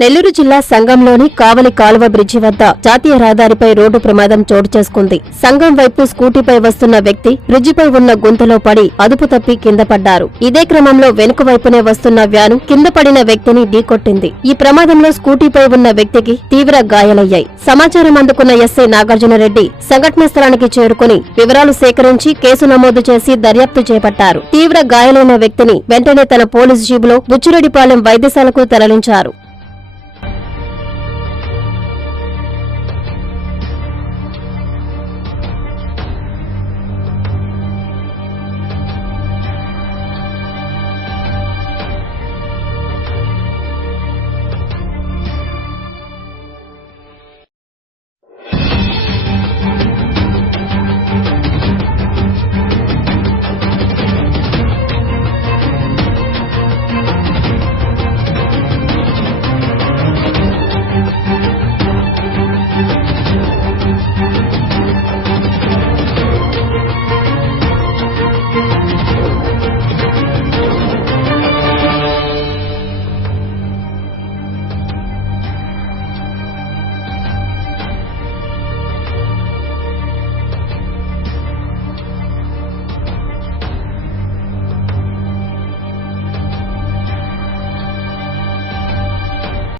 నెల్లూరు జిల్లా సంగంలోని కావలి కాలువ బ్రిడ్జి వద్ద జాతీయ రహదారిపై రోడ్డు ప్రమాదం చోటు చేసుకుంది. సంగం వైపు స్కూటీపై వస్తున్న వ్యక్తి బ్రిడ్జిపై ఉన్న గుంతలో పడి అదుపు తప్పి కింద పడ్డారు. ఇదే క్రమంలో వెనుక వైపునే వస్తున్న వ్యాను కింద పడిన వ్యక్తిని ఢీకొట్టింది. ఈ ప్రమాదంలో స్కూటీపై ఉన్న వ్యక్తికి తీవ్ర గాయాలయ్యాయి. సమాచారం అందుకున్న ఎస్ఐ నాగార్జునరెడ్డి సంఘటన స్థలానికి చేరుకుని వివరాలు సేకరించి కేసు నమోదు చేసి దర్యాప్తు చేపట్టారు. తీవ్ర గాయాలైన వ్యక్తిని వెంటనే తన పోలీసు జీబులో బుచ్చిరెడ్డిపాలెం వైద్యశాలకు తరలించారు.